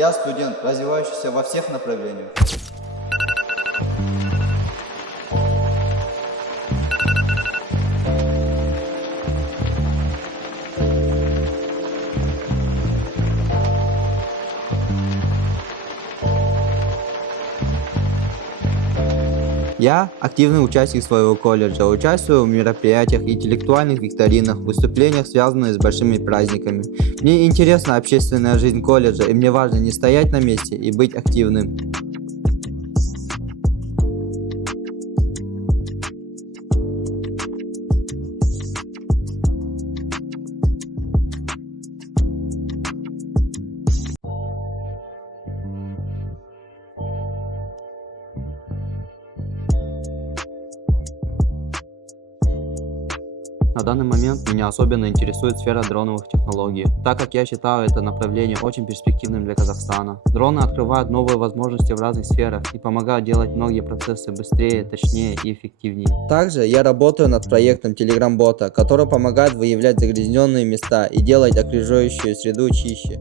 Я студент, развивающийся во всех направлениях. Я активный участник своего колледжа, участвую в мероприятиях, интеллектуальных викторинах, выступлениях, связанных с большими праздниками. Мне интересна общественная жизнь колледжа, и мне важно не стоять на месте и быть активным. На данный момент меня особенно интересует сфера дроновых технологий, так как я считаю это направление очень перспективным для Казахстана. Дроны открывают новые возможности в разных сферах и помогают делать многие процессы быстрее, точнее и эффективнее. Также я работаю над проектом Telegram-бота, который помогает выявлять загрязненные места и делать окружающую среду чище.